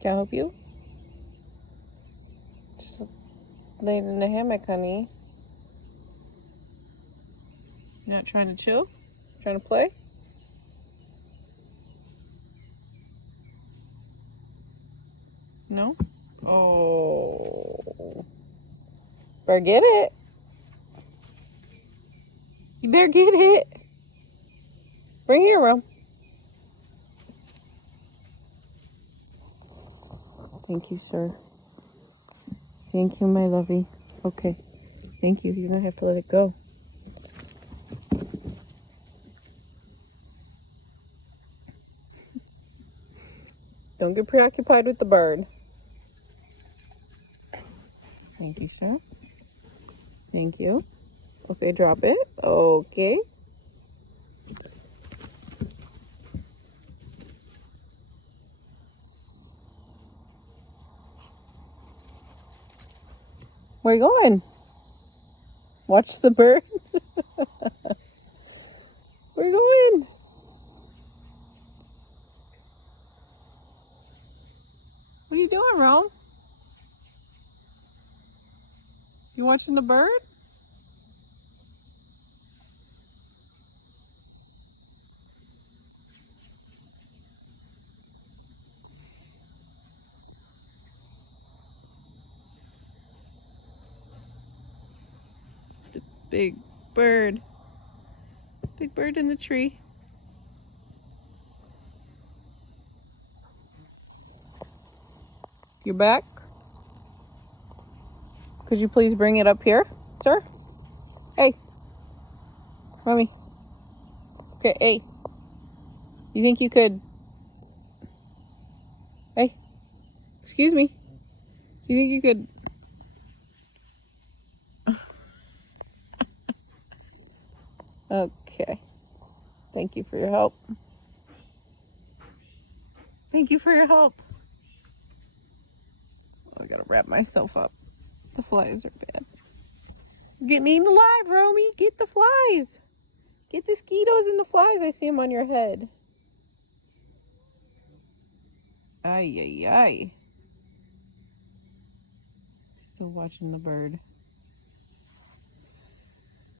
Can I help you? Just laying in the hammock, honey. You're not trying to chill? Trying to play? No? Oh. Better get it. You better get it. Bring it here, Rom. Thank you, sir. Thank you, my lovey. Okay. Thank you. You're going to have to let it go. Don't get preoccupied with the bird. Thank you, sir. Thank you. Okay, drop it. Okay. Where you going? Watch the bird. Where you going? What are you doing, Rome? You watching the bird? The big bird. Big bird in the tree. You're back? Could you please bring it up here, sir? Hey. Mommy. Okay, hey. You think you could... Hey. Excuse me. You think you could... Okay. Thank you for your help. Thank you for your help. Oh, I gotta wrap myself up. The flies are bad. We're getting eaten alive, Romy. Get the flies. Get the mosquitoes and the flies. I see them on your head. Ay, ay, ay. Still watching the bird.